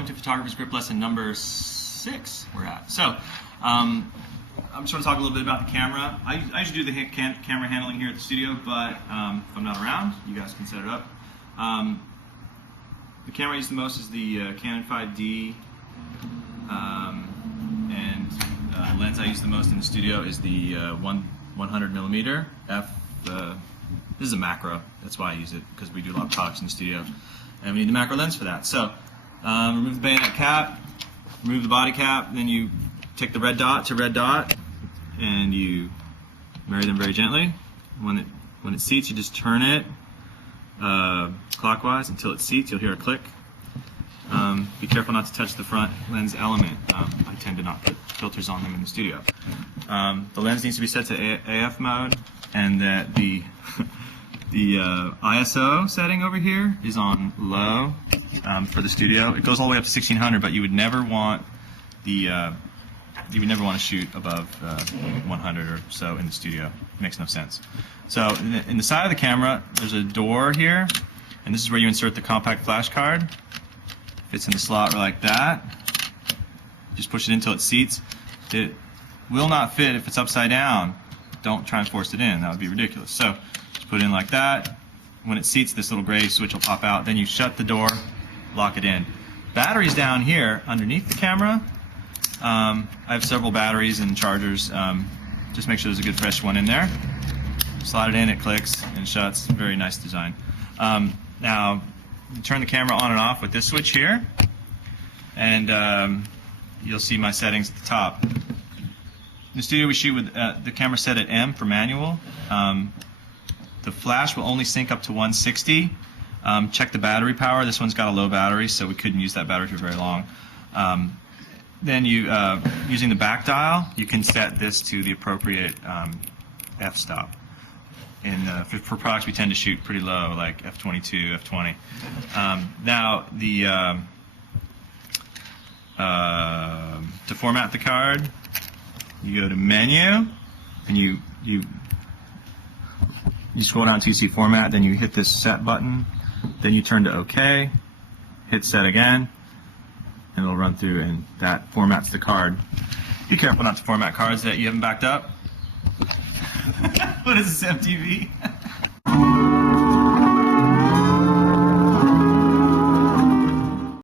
welcome to Photographer's Grip lesson number 6 we're at. So, I'm just going to talk a little bit about the camera. I usually do the camera handling here at the studio, but if I'm not around, you guys can set it up. The camera I use the most is the Canon 5D, and the lens I use the most in the studio is the 100mm f. This is a macro, that's why I use it, because we do a lot of products in the studio, and we need the macro lens for that. So, remove the bayonet cap, remove the body cap, then you take the red dot to red dot, and you marry them very gently. When it seats, you just turn it clockwise until it seats. You'll hear a click. Be careful not to touch the front lens element. I tend to not put filters on them in the studio. The lens needs to be set to AF mode, and that the ISO setting over here is on low for the studio. It goes all the way up to 1600, but you would never want to shoot above 100 or so in the studio. It makes no sense. So in the side of the camera, there's a door here, and this is where you insert the compact flash card. Fits in the slot like that. Just push it in until it seats. It will not fit if it's upside down. Don't try and force it in. That would be ridiculous. So just put it in like that. When it seats, this little gray switch will pop out. Then you shut the door, lock it in. Batteries down here underneath the camera. I have several batteries and chargers. Just make sure there's a good fresh one in there. Slide it in, it clicks and shuts. Very nice design. Now, you turn the camera on and off with this switch here, and you'll see my settings at the top. In the studio, we shoot with the camera set at M for manual. The flash will only sync up to 160. Check the battery power. This one's got a low battery, so we couldn't use that battery for very long. Then using the back dial, you can set this to the appropriate f-stop. For products we tend to shoot pretty low, like f22, f20. Now, to format the card, you go to Menu, and you scroll down until you see Format, then you hit this Set button, then you turn to OK, hit Set again, and it'll run through, and that formats the card. Be careful not to format cards that you haven't backed up. What is this, MTV?